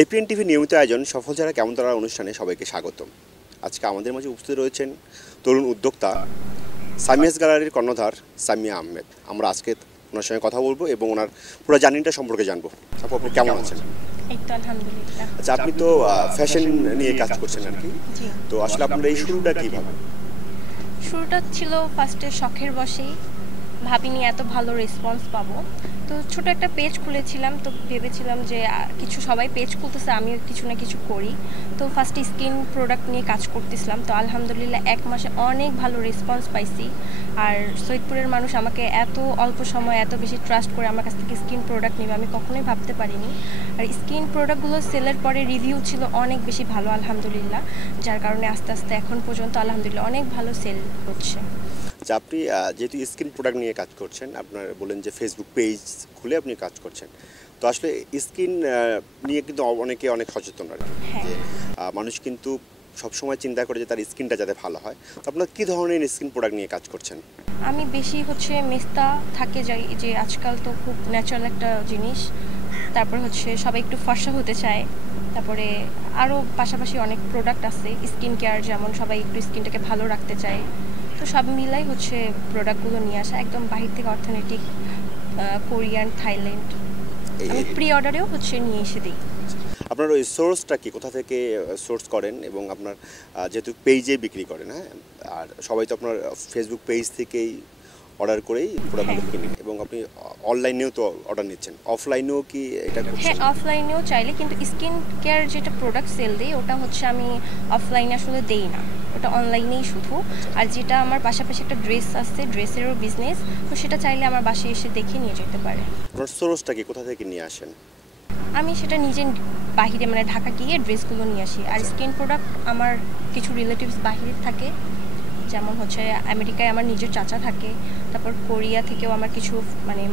APN TV নিয়মিত আয়োজন সফল যারা কেমন তারা অনুষ্ঠানে সবাইকে স্বাগতম। আজকে আমাদের মাঝে উপস্থিত রয়েছেন তরুণ উদ্যোক্তা সামিয়াস গ্যালারির কর্ণধার সামিয়া আহমেদ। আমরা আজকে ওনার সঙ্গে কথা বলবো এবং ওনার পুরো জার্নিটা সম্পর্কে জানবো। আপু, আপনি কেমন আছেন? এই তো আলহামদুলিল্লাহ। আচ্ছা, আপনি তো ফ্যাশন নিয়ে কাজ করছেন আর কি। জি। তো আসলে আপনার এই শুরুটা কীভাবে? শুরুটা ছিল ফার্স্টে শখের বশেই, ভাবিনি এত ভালো রেসপন্স পাবো। তো ছোট একটা পেজ খুলেছিলাম, তো ভেবেছিলাম যে কিছু সবাই পেজ খুলতেছে, আমিও কিছু না কিছু করি। তো ফার্স্টে স্কিন প্রোডাক্ট নিয়ে কাজ করতেছিলাম। তো আলহামদুলিল্লাহ 1 মাসে অনেক ভালো রেসপন্স পাইছি। আর সৈয়দপুরের মানুষ আমাকে এত অল্প সময় এত বেশি ট্রাস্ট করে আমার কাছ থেকে স্কিন প্রোডাক্ট নেবে আমি কখনোই ভাবতে পারিনি। আর স্কিন প্রোডাক্টগুলো সেলের পরে রিভিউ ছিল অনেক বেশি ভালো আলহামদুলিল্লাহ, যার কারণে আস্তে আস্তে এখন পর্যন্ত আলহামদুলিল্লাহ অনেক ভালো সেল হচ্ছে। আচ্ছা, আপনি যেহেতু স্কিন প্রোডাক্ট নিয়ে কাজ করছেন, আপনার বলেন যে ফেসবুক পেজ খুলে আপনি কাজ করছেন, তো আসলে স্কিন নিয়ে কিন্তু অনেকে অনেক সচেতন আর কি। হ্যাঁ। যে মানুষ কিন্তু সবসময় চিন্তা করে যে তার স্কিনটা যাতে ভালো হয়। তো আপনার কী ধরনের স্কিন প্রোডাক্ট নিয়ে কাজ করছেন? আমি বেশি মেস্তা থাকে যাই, যে আজকাল তো খুব ন্যাচারাল একটা জিনিস। তারপর সবাই একটু ফর্সা হতে চায়। তারপরে আরও পাশাপাশি অনেক প্রোডাক্ট আছে স্কিন কেয়ার, যেমন সবাই একটু স্কিনটাকে ভালো রাখতে চায়। তো সব মিলাই প্রোডাক্টগুলো নিয়ে আসা একদম বাহির থেকে অর্থনৈতিক, কোরিয়ান, থাইল্যান্ড। আমি প্রি অর্ডারেও নিয়ে এসে দিই। আপনার ওই সোর্সটা কি, কোথা থেকে সোর্স করেন? এবং আপনার যেহেতু পেজে বিক্রি করেন, হ্যাঁ, আর সবাই তো আপনার ফেসবুক পেজ থেকেই অর্ডার করেই প্রোডাক্টগুলো কিনেন, এবং আপনি অনলাইনেও তো অর্ডার নিচ্ছেন, অফলাইনেও কি এটা হ্যাঁ, করছেন? অফলাইনেও চাইলে, কিন্তু স্কিন কেয়ার যেটা প্রোডাক্ট সেল দিই ওটা আমি অফলাইনে আসলে দেই না, ওটা অনলাইনেই শুধু। আর যেটা আমার পাশাপাশি একটা ড্রেস আছে, ড্রেসেরও বিজনেস, তো সেটা চাইলে আমার বাসায় এসে দেখে নিয়ে যেতে পারে। আপনার সোর্সটা কি, কোথা থেকে নিয়ে আসেন? আমি সেটা নিজে বাহিরে ঢাকা গিয়ে ড্রেসগুলো নিয়ে আসি। আর স্কিন প্রোডাক্ট আমার কিছু রিলেটিভস বাহিরে থাকে, যেমন আমেরিকায় আমার নিজের চাচা থাকে, তারপর কোরিয়া থেকেও আমার কিছু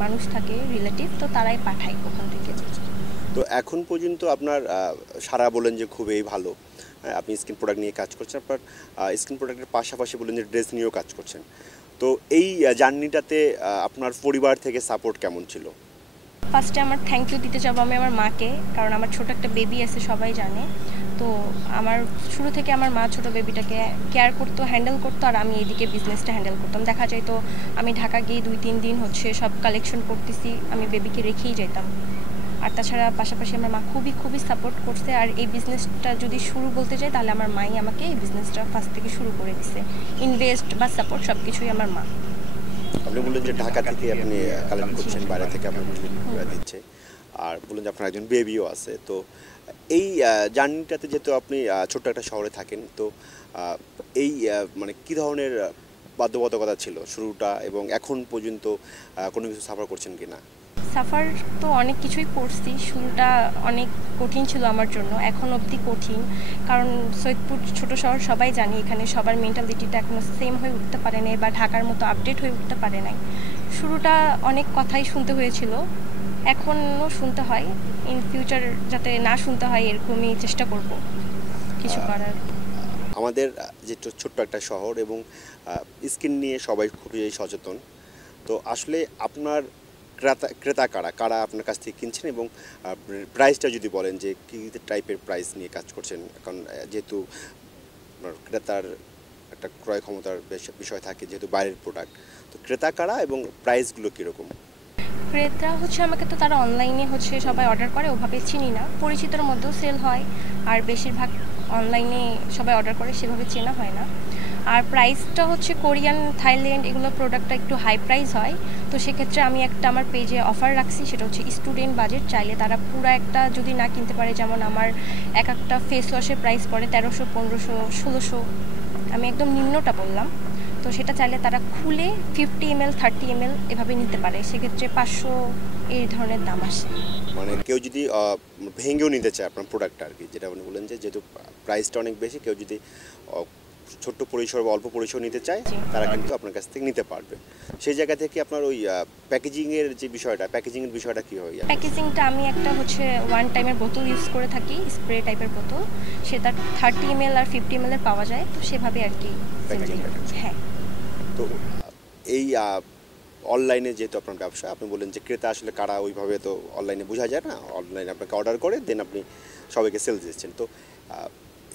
মানুষ থাকে রিলেটিভ, তো তারাই পাঠায় ওখান থেকে। তো এখন পর্যন্ত আপনার সারা বলেন যে খুবই ভালো, আপনি স্কিন প্রোডাক্ট নিয়ে কাজ করছেন, আপনার স্কিন প্রোডাক্টের পাশাপাশি বলেন যে ড্রেস নিয়েও কাজ করছেন। তো এই জার্নিটাতে আপনার পরিবার থেকে সাপোর্ট কেমন ছিল? ফার্স্টে আমার থ্যাংক ইউ দিতে যাবো আমি আমার মাকে, কারণ আমার ছোট একটা বেবি আছে সবাই জানে। তো আমার শুরু থেকে আমার মা ছোট বেবিটাকে কেয়ার করতো, হ্যান্ডেল করতো, আর আমি এদিকে বিজনেসটা হ্যান্ডেল করতাম। দেখা যায় তো আমি ঢাকা গিয়ে 2-3 দিন সব কালেকশন করতেছি, আমি বেবিকে রেখেই যেতাম। আর তাছাড়া পাশাপাশি আমার মা খুবই খুবই সাপোর্ট করছে। আর এই বিজনেসটা যদি শুরু বলতে যাই, তাহলে আমার মাই আমাকে এই বিজনেসটা ফার্স্ট থেকে শুরু করে দিছে। ইনভেস্ট বা সাপোর্ট সব কিছুই আমার মা। আপনি বললেন যে ঢাকা থেকে আপনি কালেক্ট করছেন, বাইরে থেকে আপনার দিচ্ছে, আর বললেন যে আপনার একজন বেবিও আছে। তো এই জার্নিটাতে যেহেতু আপনি ছোট্ট একটা শহরে থাকেন, তো এই কী ধরনের বাধ্যবাধকতা ছিল শুরুটা, এবং এখন পর্যন্ত কোনো কিছু সাফার করছেন কি না? সাফার তো অনেক কিছুই করছি। শুরুটা অনেক কঠিন ছিল আমার জন্য, এখন অবধি কঠিন। কারণ সৈয়দপুর ছোট শহর, সবাই জানি এখানে সবার মেন্টালিটিটা এখনও সেম হয়ে উঠতে পারে নাই, বা ঢাকার মতো আপডেট হয়ে উঠতে পারে নাই। শুরুটা অনেক কথাই শুনতে হয়েছিল, এখনও শুনতে হয়। ইন ফিউচার যাতে না শুনতে হয় এরকমই চেষ্টা করব কিছু করার। আমাদের যে ছোট্ট একটা শহর, এবং স্কিন নিয়ে সবাই খুবই সচেতন। তো আসলে আপনার ক্রেতা কারা কারা আপনার কাছ থেকে কিনছেন, এবং প্রাইসটা যদি বলেন যে কী টাইপের প্রাইস নিয়ে কাজ করছেন, কারণ যেহেতু আপনার ক্রেতার একটা ক্রয় ক্ষমতার বিষয় থাকে, যেহেতু বাইরের প্রোডাক্ট, তো ক্রেতা কারা এবং প্রাইসগুলো কীরকম? ক্রেতা আমাকে তো তারা অনলাইনে সবাই অর্ডার করে, ওভাবে চিনি না। পরিচিতর মধ্যেও সেল হয়, আর বেশিরভাগ অনলাইনে সবাই অর্ডার করে, সেভাবে চেনা হয় না। আর প্রাইসটা কোরিয়ান, থাইল্যান্ড এগুলো প্রোডাক্টটা একটু হাই প্রাইস হয়। তো সেক্ষেত্রে আমি একটা আমার পেজে অফার রাখছি, সেটা স্টুডেন্ট বাজেট। চাইলে তারা পুরো একটা যদি না কিনতে পারে, যেমন আমার একটা ফেস ওয়াশের প্রাইস পড়ে 1300, 1500, 1600, আমি একদম নিম্নটা বললাম। তো সেটা চাইলে তারা খুলে 50 ml, 30 ml এভাবে নিতে পারে, সেক্ষেত্রে 500 এই ধরনের দাম আসে। কেউ যদি ভেঙেও নিতে চায় আপনার প্রোডাক্টটা আর কি, যেটা আপনি বললেন যে যেহেতু প্রাইসটা অনেক বেশি, কেউ যদি ছোট্ট পরিসর বা অল্প পরিসর নিতে চায়, তারা কিন্তু আপনার কাছ থেকে নিতে পারবে। সেই জায়গা থেকে আপনার ওই প্যাকেজিংয়ের যে বিষয়টা, প্যাকেজিংয়ের বিষয়টা কী হয়? প্যাকেজিংটা আমি একটা ওয়ান টাইমের বোতল ইউজ করে থাকি, স্প্রে টাইপের বোতল। সেটা 30 ml আর 50 ml এর পাওয়া যায়, তো সেভাবে আর কি। হ্যাঁ। তো এই অনলাইনে যেহেতু আপনার ব্যবসা, আপনি বললেন যে ক্রেতা আসলে কারা ওইভাবে তো অনলাইনে বোঝা যায় না, অনলাইনে আপনাকে অর্ডার করে দেন আপনি সবাইকে সেল দিচ্ছেন। তো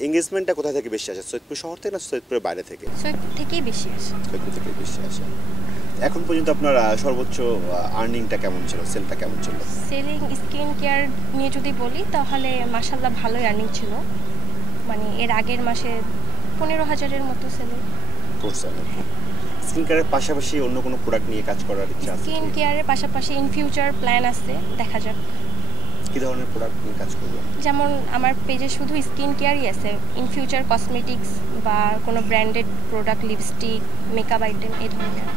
এঙ্গেজমেন্টটা কোথা থেকে বেশি আসে, সৈয়দপুর শহর থেকে না সৈয়দপুরের বাইরে থেকে? সৈয়দপুর থেকেই বেশি আসে। সৈয়দপুর থেকে বেশি আসে। এখন পর্যন্ত আপনার সর্বোচ্চ আর্নিংটা কেমন ছিল, সেলটা কেমন ছিল? সেলিং স্কিন কেয়ার নিয়ে যদি বলি তাহলে মাশাল্লাহ ভালোই আর্নিং ছিল, মানে এর আগের মাসে 15,000-এর মতো সেলিং করছেন। স্কিন কেয়ারের পাশাপাশি অন্য কোনো প্রোডাক্ট নিয়ে কাজ করার ইচ্ছা আছে? স্কিন কেয়ারের পাশাপাশি ইন ফিউচার প্ল্যান আছে, দেখা যাক কী ধরনের প্রোডাক্ট নিয়ে কাজ করবেন? যেমন আমার পেজে শুধু স্কিন কেয়ারই আছে, ইন ফিউচার কসমেটিক্স বা কোনো branded product, lipstick, makeup item এই ধরনের।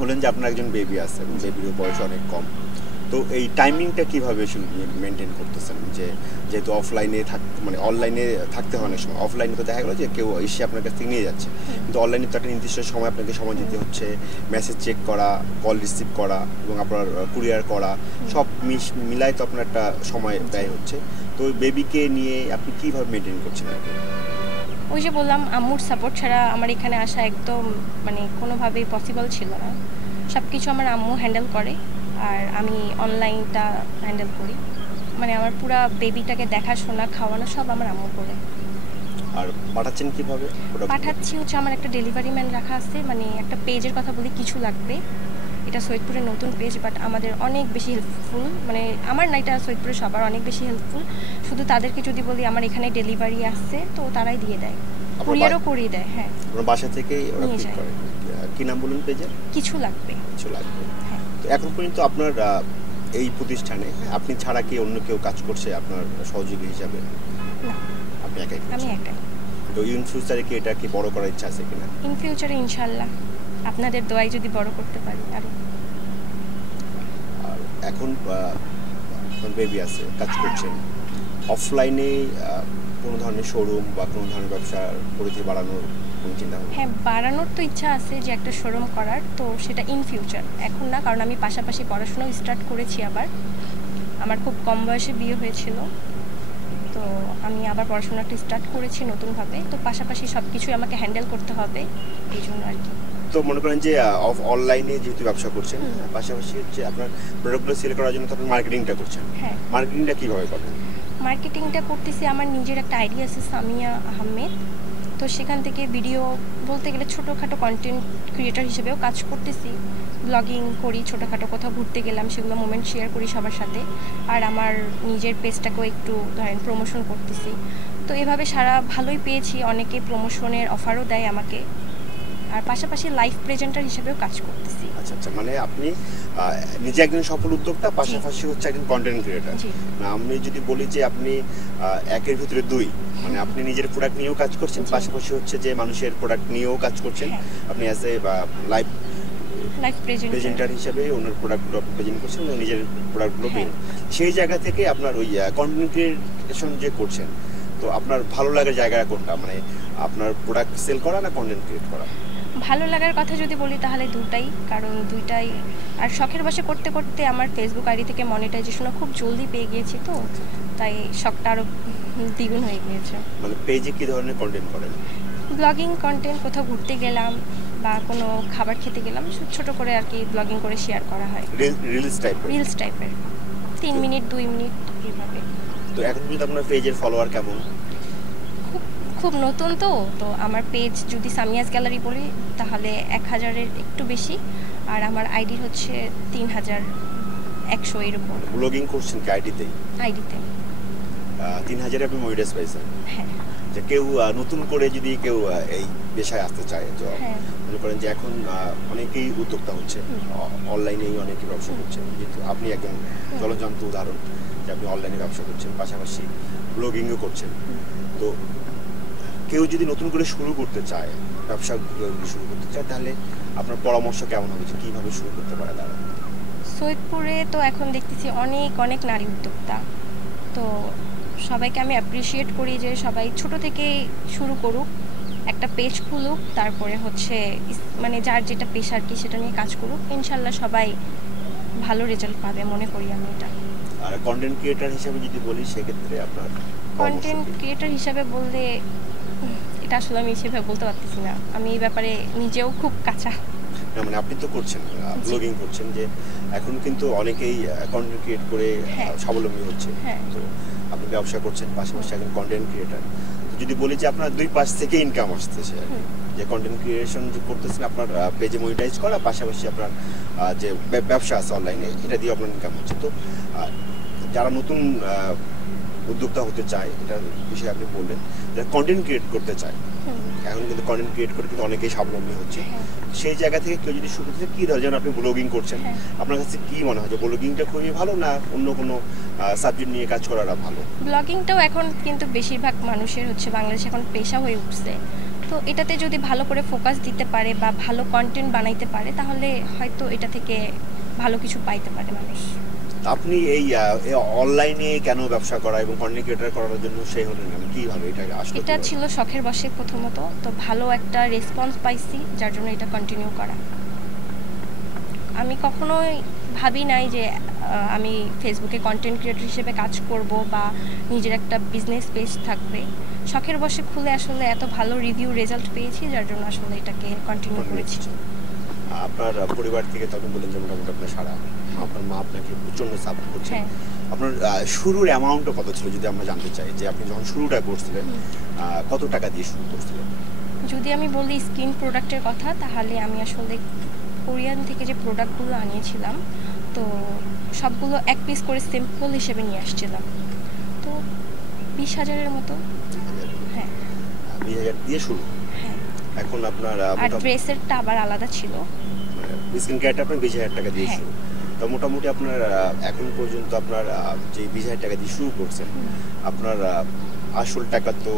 বললেন যে আপনার একজন বেবি আছে, বেবির বয়স অনেক কম, তো এই টাইমিংটা কীভাবে মেনটেন করতেছেন? যেহেতু অফলাইনে মানে অনলাইনে থাকতে হয় অনেক সময়, অফলাইনে তো দেখা গেলো যে কেউ এসে আপনার কাছ থেকে নিয়ে যাচ্ছে, কিন্তু অনলাইনে তো একটা নির্দিষ্ট সময় আপনাকে সময় দিতে হচ্ছে, মেসেজ চেক করা, কল রিসিভ করা এবং আপনার কুরিয়ার করা, সব মিলাই তো আপনার একটা সময় ব্যয় হচ্ছে। তো ওই বেবিকে নিয়ে আপনি কীভাবে মেনটেন করছেন আর কি? ওই যে বললাম, আম্মুর সাপোর্ট ছাড়া আমার এখানে আসা একদম মানে কোনোভাবেই পসিবল ছিল না। সব কিছু আমার আম্মু হ্যান্ডেল করে আর আমি অনলাইনটা হ্যান্ডেল করি, মানে আমার পুরা বেবিটাকে দেখাশোনা, খাওয়ানো সব আমার আম্মু করে। আর পাঠাচ্ছেন কীভাবে? পাঠাচ্ছি হচ্ছে আমার একটা ডেলিভারি ম্যান রাখা আছে, মানে একটা পেজের কথা বলি, কিছু লাগবে, এটা সৈয়দপুরের নতুন পেজ, বাট আমাদের অনেক বেশি হেল্পফুল, মানে আমার না, এটা সৈয়দপুরের সবার অনেক বেশি হেল্পফুল। শুধু তাদেরকে যদি বলি আমার এখানে ডেলিভারি আসছে, তো তারাই দিয়ে দেয়, কুরিয়ারও করিয়ে দেয়। হ্যাঁ, বাসা থেকেই ওরা পিক করে। কি নাম বলুন পেজের? কিছু লাগবে। কিছু লাগবে। হ্যাঁ। তো এখন পর্যন্ত আপনার এই প্রতিষ্ঠানে আপনি ছাড়া কি অন্য কেউ কাজ করছে আপনার সহযোগী হিসাবে? না, আপনি একাই? আমি একাই। তো ইন ফিউচারে কি এটা কি বড় করার ইচ্ছা আছে কিনা? ইন ফিউচারে ইনশাল্লাহ আপনাদের দোয়ায় যদি বড় করতে পারি আরো। আর এখন আপনার বেবি আছে, কাজ করছেন, অফলাইনে কোনো ধরনের শোরুম বা কোনো ধরনের ব্যবসার পরিধি বাড়ানোর কোনো চিন্তা ভাবনা? হ্যাঁ, বাড়ানোর তো ইচ্ছা আছে যে একটা শোরুম করার, তো সেটা ইন ফিউচার, এখন না, কারণ আমি পাশাপাশি পড়াশোনাও স্টার্ট করেছি আবার। আমার খুব কম বয়সে বিয়ে হয়েছিল, তো আমি আবার পড়াশোনাটা স্টার্ট করেছি নতুনভাবে, তো পাশাপাশি সব কিছুই আমাকে হ্যান্ডেল করতে হবে, এই জন্য আর কি। তো মনে করেন যে অনলাইনে যেহেতু ব্যবসা করছেন, পাশাপাশি হচ্ছে আপনার প্রোডাক্টগুলো সেল করার জন্য তো আপনি মার্কেটিংটা করছেন। হ্যাঁ, মার্কেটিংটা কীভাবে করেন? মার্কেটিংটা করতেছি, আমার নিজের একটা আইডি আছে সামিয়া আহমেদ, তো সেখান থেকে ভিডিও বলতে গেলে ছোটোখাটো কন্টেন্ট ক্রিয়েটর হিসেবেও কাজ করতেছি, ব্লগিং করি, ছোটোখাটো কোথাও ঘুরতে গেলাম সেগুলো মোমেন্ট শেয়ার করি সবার সাথে, আর আমার নিজের পেজটাকেও একটু ধরেন প্রমোশন করতেছি। তো এভাবে সারা ভালোই পেয়েছি, অনেকে প্রমোশনের অফারও দেয় আমাকে, আর পাশাপাশি লাইভ প্রেজেন্টার হিসেবেও কাজ করতেছি। আচ্ছা আচ্ছা, মানে আপনি নিজে একজন সফল উদ্যোক্তা, পাশাপাশি হচ্ছে একজন কন্টেন্ট ক্রিয়েটর। না, আমি যদি বলি যে আপনি একের ভিতরে দুই, মানে আপনি নিজের প্রোডাক্ট নিয়েও কাজ করছেন, পাশাপাশি হচ্ছে যে মানুষের প্রোডাক্ট নিয়েও কাজ করছেন, আপনি অ্যাজ এ লাইভ প্রেজেন্টার হিসেবে ওনার প্রোডাক্টগুলো প্রেজেন্ট করছেন এবং নিজের প্রোডাক্টগুলো পেন, সেই জায়গা থেকে আপনার ওই কন্টেন্ট ক্রিয়েশন যে করছেন, তো আপনার ভালো লাগার জায়গাটা কোনটা, মানে আপনার প্রোডাক্ট সেল করা না কন্টেন্ট ক্রিয়েট করা? ভালো লাগার কথা যদি বলি তাহলে দুটাই, কারণ দুইটাই, আর শখের বশে করতে করতে আমার ফেসবুক আইডি থেকে মনিটাইজেশনও খুব জলদি পেয়ে গিয়েছি, তো তাই শখটা আরও দ্বিগুণ হয়ে গিয়েছে। মানে পেজে কী ধরনের কন্টেন্ট করেন? ব্লগিং কন্টেন্ট, কোথাও ঘুরতে গেলাম বা কোনো খাবার খেতে গেলাম, ছোট করে আর কি ব্লগিং করে শেয়ার করা হয়। রিলস টাইপের 3 মিনিট 2 মিনিট এইভাবে। তো এখন পর্যন্ত আপনার পেজের ফলোয়ার কেমন? খুব নতুন, তো আমার পেজ যদি সামিয়াস গ্যালারি বলি তাহলে 1000-এর একটু বেশি, আর আমার আইডি হচ্ছে 3100 এরকম। ব্লগিং করছেন কি আইডিতে? 3000 আপনি মনিটাইজ পাইছেন? হ্যাঁ। যে কেউ নতুন করে যদি কেউ এই পেশায় আসতে চায়, তো মনে করেন যে এখন অনেকেই উদ্যোক্তা হচ্ছে, অনলাইনেই অনেকেই ব্যবসা করছেন, যেহেতু আপনি একজন জলজন্ত উদাহরণ যে আপনি অনলাইনে ব্যবসা করছেন, পাশাপাশি ব্লগিংও করছেন, তো কেউ যদি নতুন করে শুরু করতে চায়, ব্যবসা শুরু করতে চায়, তাহলে আপনার পরামর্শ কেমন হবে, যে কীভাবে শুরু করতে পারে তারা? সৈয়দপুরে তো এখন দেখতেছি অনেক অনেক নারী উদ্যোক্তা, তো সবাইকে আমি অ্যাপ্রিসিয়েট করি যে সবাই ছোট থেকে শুরু করুক, একটা পেজ খুলুক, তারপরে হচ্ছে মানে যার যেটা পেশা আর কি সেটা নিয়ে কাজ করুক, ইনশাল্লাহ সবাই ভালো রেজাল্ট পাবে মনে করি আমি এটা। আর কন্টেন্ট ক্রিয়েটর হিসেবে যদি বলি, সেক্ষেত্রে আপনার কন্টেন্ট ক্রিয়েটর হিসাবে বললে এটা আসলে আমি সেভাবে বলতে পারতেছি না, আমি এই ব্যাপারে নিজেও খুব কাঁচা। না মানে আপনি তো করছেন ব্লগিং করছেন, যে এখন কিন্তু অনেকেই কন্টেন্ট ক্রিয়েট করে হ্যাঁ। স্বাবলম্বী হচ্ছে। হ্যাঁ। তো আপনি ব্যবসা করছেন, পাশাপাশি এখন কন্টেন্ট ক্রিয়েটার। তো যদি বলি যে আপনার দুই পাশ থেকে ইনকাম আসতেছে আর কি, যে কন্টেন্ট ক্রিয়েশন যে করতেছেন আপনার পেজে মনিটাইজ করা, পাশাপাশি আপনার যে ব্যবসা আছে অনলাইনে, এটা দিয়ে আপনার ইনকাম হচ্ছে। তো যারা নতুন উদ্যোক্তা হতে চায়, এটা বিষয়ে আপনি বললেন, যারা কন্টেন্ট ক্রিয়েট করতে চায়, এখন কিন্তু কন্টেন্ট ক্রিয়েট করে কিন্তু অনেকেই স্বাবলম্বী হচ্ছে। সেই জায়গা থেকে কেউ যদি শুরু করতে, কি ধরনের, যেমন আপনি ব্লগিং করছেন, আপনার কাছে কি মনে হয় যে ব্লগিংটা খুবই ভালো, না অন্য কোনো সাবজেক্ট নিয়ে কাজ করাটা ভালো? ব্লগিংটাও এখন কিন্তু বেশিরভাগ মানুষের হচ্ছে বাংলাদেশে এখন পেশা হয়ে উঠছে। তো এটাতে যদি ভালো করে ফোকাস দিতে পারে বা ভালো কন্টেন্ট বানাইতে পারে, তাহলে হয়তো এটা থেকে ভালো কিছু পাইতে পারে মানুষ। আপনি এই অনলাইনে কেন ব্যবসা করা এবং কন্টেন্ট ক্রিয়েটর করার জন্য সেই হলেন কেন, কিভাবে এটা আসলে? এটা ছিল শখের বশে প্রথমত, তো ভালো একটা রেসপন্স পাইছি, যার জন্য এটা কন্টিনিউ করা। আমি কখনোই ভাবি নাই যে আমি ফেসবুকে কন্টেন্ট ক্রিয়েটর হিসেবে কাজ করব বা নিজের একটা বিজনেস পেজ থাকবে। শখের বশে খুলে আসলে এত ভালো রিভিউ রেজাল্ট পেয়েছি, যার জন্য আসলে এটাকে কন্টিনিউ করেছি। আপনার পরিবার থেকে তখন বলেন যে মোটামুটি আপনার সারা, আপনার মা আপনাকে প্রচন্ড সাপোর্ট করছে। আপনার শুরুর অ্যামাউন্টটা কত ছিল যদি আমরা জানতে চাই, যে আপনি যখন শুরুটা করছিলেন কত টাকা দিয়ে শুরু করছিলেন? যদি আমি বলি স্কিন প্রোডাক্টের কথা, তাহলে আমি আসলে কোরিয়ান থেকে যে প্রোডাক্টগুলো আনিয়েছিলাম, তো সবগুলো এক পিস করে সিম্পল হিসেবে নিয়ে আসছিলাম, তো 20,000-এর মতো। হ্যাঁ, 20,000 দিয়ে শুরু। হ্যাঁ। এখন আপনার আর ড্রেসেরটা আবার আলাদা ছিল। স্কিন কেয়ারটা আপনার 20,000 টাকা দিয়ে শুরু। তো মোটামুটি আপনার এখন পর্যন্ত আপনার যে 20,000 টাকা দিয়ে শুরু করছেন, আপনার আসল টাকা তো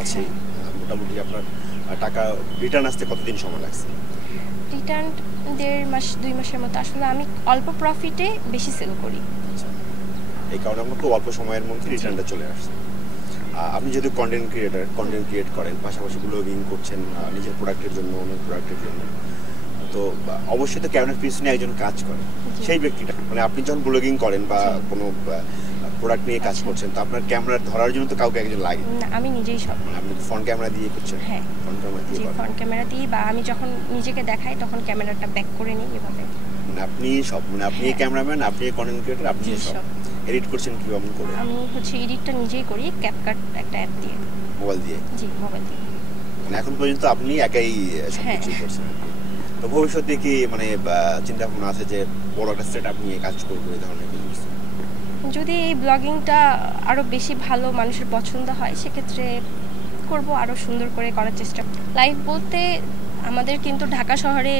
আছেই, মোটামুটি আপনার টাকা রিটার্ন আসতে কতদিন সময় লাগছে? রিটার্ন 1.5 মাস 2 মাসের মতো। আসলে আমি অল্প প্রফিটে বেশি সেল করি। আচ্ছা, এই কারণে আপনার খুব অল্প সময়ের মধ্যে রিটার্নটা চলে আসছে। আপনি যদি কন্টেন্ট ক্রিয়েটার, কন্টেন্ট ক্রিয়েট করেন, পাশাপাশি ব্লগিং করছেন নিজের প্রোডাক্টের জন্য, অন্য প্রোডাক্টের জন্য, তো অবশ্যই তো ক্যামেরার পিছনে একজন কাজ করে। সেই ব্যক্তিটা মানে আপনি যখন ব্লগিং করেন বা কোনো প্রোডাক্ট নিয়ে কাজ করছেন, তো আপনার ক্যামেরা ধরার জন্য তো কাউকে একজন লাগে না, আমি নিজেই সব। আপনি ফ্রন্ট ক্যামেরা দিয়ে করছেন? হ্যাঁ, ফ্রন্ট ক্যামেরা দিয়ে। ফ্রন্ট ক্যামেরা দিই, বা আমি যখন নিজেকে দেখাই তখন ক্যামেরাটা ব্যাক করে নিই এভাবে। মানে আপনি সব, মানে আপনি ক্যামেরাম্যান, আপনি কন্টেন্ট ক্রিয়েটর, আপনি সব। এডিট করছেন কিভাবে করে? আমি হচ্ছে এডিটটা নিজেই করি, ক্যাপকাট একটা অ্যাপ দিয়ে। মোবাইল দিয়ে? জি, মোবাইল দিয়ে। মানে এখন পর্যন্ত আপনি একাই সবকিছু করছেন। তো ভবিষ্যতে কি মানে চিন্তা ভাবনা আছে যে বড় একটা সেটআপ নিয়ে কাজ করবো, এই ধরনের কিছু? যদি এই ব্লগিংটা আরো বেশি ভালো মানুষের পছন্দ হয়, সেক্ষেত্রে করব, আরো সুন্দর করে করার চেষ্টা। লাইভ বলতে আমাদের কিন্তু ঢাকা শহরে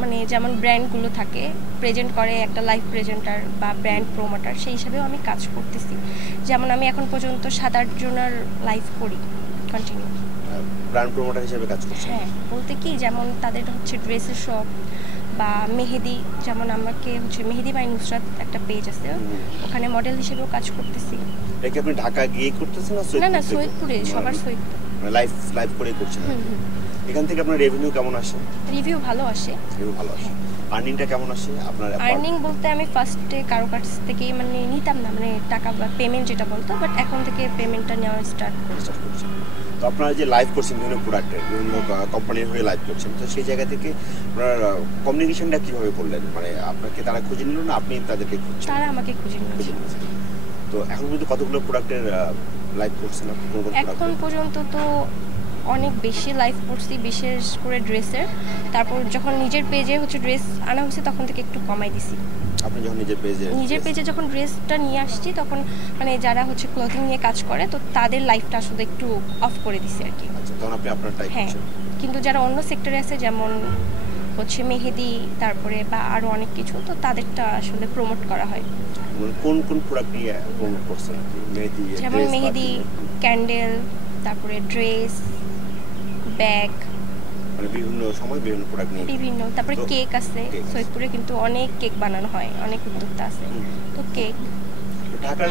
মানে যেমন ব্র্যান্ডগুলো থাকে, প্রেজেন্ট করে একটা লাইভ প্রেজেন্টার বা ব্র্যান্ড প্রমোটার, সেই হিসাবেও আমি কাজ করতেছি। যেমন আমি এখন পর্যন্ত 7-8 জনের লাইভ করি কন্টিনিউ। ব্র্যান্ড প্রমোটার হিসেবে কাজ করছেন? হ্যাঁ, বলতে কি, যেমন তাদের হচ্ছে ড্রেসের শপ বা মেহেদি, যেমন আমাকে হচ্ছে মেহেদি বাই নুসরাত একটা পেজ আছে, ওখানে মডেল হিসেবেও কাজ করতেছি। এটা কি আপনি ঢাকা গিয়ে করতেছেন না? না, সৈয়দপুরে, সবার সৈয়দপুর। মানে লাইভ করেই করছেন? এখান থেকে আপনার রেভিনিউ কেমন আসে? রিভিউ ভালো আসে। রিভিউ ভালো আসে। আর্নিংটা কেমন আসে আপনার? আর্নিং বলতে আমি ফার্স্টে কারো কাছ থেকে মানে নিতাম না, মানে টাকা বা পেমেন্ট যেটা বলতো, বাট এখন থেকে পেমেন্টটা নেওয়া স্টার্ট করছি। তো আপনারা যে লাইভ করছেন বিভিন্ন প্রোডাক্টের, বিভিন্ন কোম্পানির হয়ে লাইভ করছেন, তো সেই জায়গা থেকে আপনার কমিউনিকেশনটা কিভাবে করলেন? মানে আপনাকে তারা খুঁজে নিল না আপনি তাদেরকে খুঁজছেন? তারা আমাকে খুঁজে নিয়েছে। তো এখন পর্যন্ত কতগুলো প্রোডাক্টের লাইভ করছেন আপনি? এখন পর্যন্ত তো অনেক বেশি লাইভ করছি, বিশেষ করে ড্রেসের। তারপর যখন নিজের পেজে হচ্ছে ড্রেস আনা হয়েছে, তখন থেকে একটু কমাই দিছি। আপনি যখন নিজের পেজে যখন ড্রেসটা নিয়ে আসছি, তখন মানে যারা হচ্ছে ক্লথিং নিয়ে কাজ করে, তো তাদের লাইফটা আসলে একটু অফ করে দিছি আর কি। আচ্ছা, তখন আপনি আপনারটাই করছেন। কিন্তু যারা অন্য সেক্টরে আছে, যেমন হচ্ছে মেহেদি, তারপরে বা আরো অনেক কিছু, তো তাদেরটা আসলে প্রমোট করা হয়। কোন কোন প্রোডাক্ট নিয়ে প্রমোট করছেন আপনি? মেহেদি, যেমন মেহেদি, ক্যান্ডেল, তারপরে ড্রেস, ব্যাগ, মানে বিভিন্ন সময় বিভিন্ন প্রোডাক্ট নিয়ে বিভিন্ন। তারপরে কেক আছে, সৈয়দপুরে কিন্তু অনেক কেক বানানো হয়, অনেক উদ্যোক্তা আছে, তো কেক। ঢাকার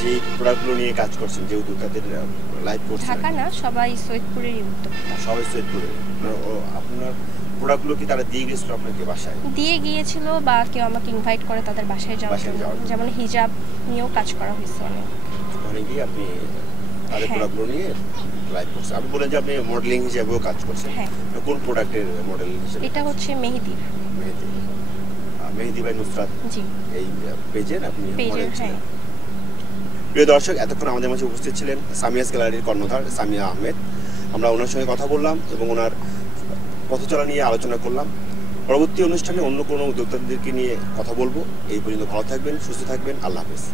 যে প্রোডাক্টগুলো নিয়ে কাজ করছেন, যে উদ্যোক্তাদের লাইভ করছেন, ঢাকা না, সবাই সৈয়দপুরেরই উদ্যোক্তা। সবাই সৈয়দপুরে। আপনার প্রোডাক্টগুলো কি তারা দিয়ে গেছিল আপনাকে বাসায়? দিয়ে গিয়েছিল, বা কেউ আমাকে ইনভাইট করে তাদের বাসায় যাওয়ার জন্য। যেমন হিজাব নিয়েও কাজ করা হয়েছে অনেক। ওখানে গিয়ে আপনি তাদের প্রোডাক্টগুলো নিয়ে লাইভ করছেন। আপনি বলেন যে আপনি মডেলিং হিসেবেও কাজ করছেন। হ্যাঁ। কোন প্রোডাক্টের মডেল হিসেবে? এটা হচ্ছে মেহেদি। মেহেদি। মেহেদি বাই নুসরাত জি। এই পেজের আপনি পেজের, মডেল ছিলেন। হ্যাঁ। প্রিয় দর্শক, এতক্ষণ আমাদের মাঝে উপস্থিত ছিলেন সামিয়াস গ্যালারির কর্ণধার সামিয়া আহমেদ। আমরা ওনার সঙ্গে কথা বললাম এবং ওনার পথচলা নিয়ে আলোচনা করলাম। পরবর্তী অনুষ্ঠানে অন্য কোনো উদ্যোক্তাদেরকে নিয়ে কথা বলবো। এই পর্যন্ত ভালো থাকবেন, সুস্থ থাকবেন। আল্লাহ হাফেজ।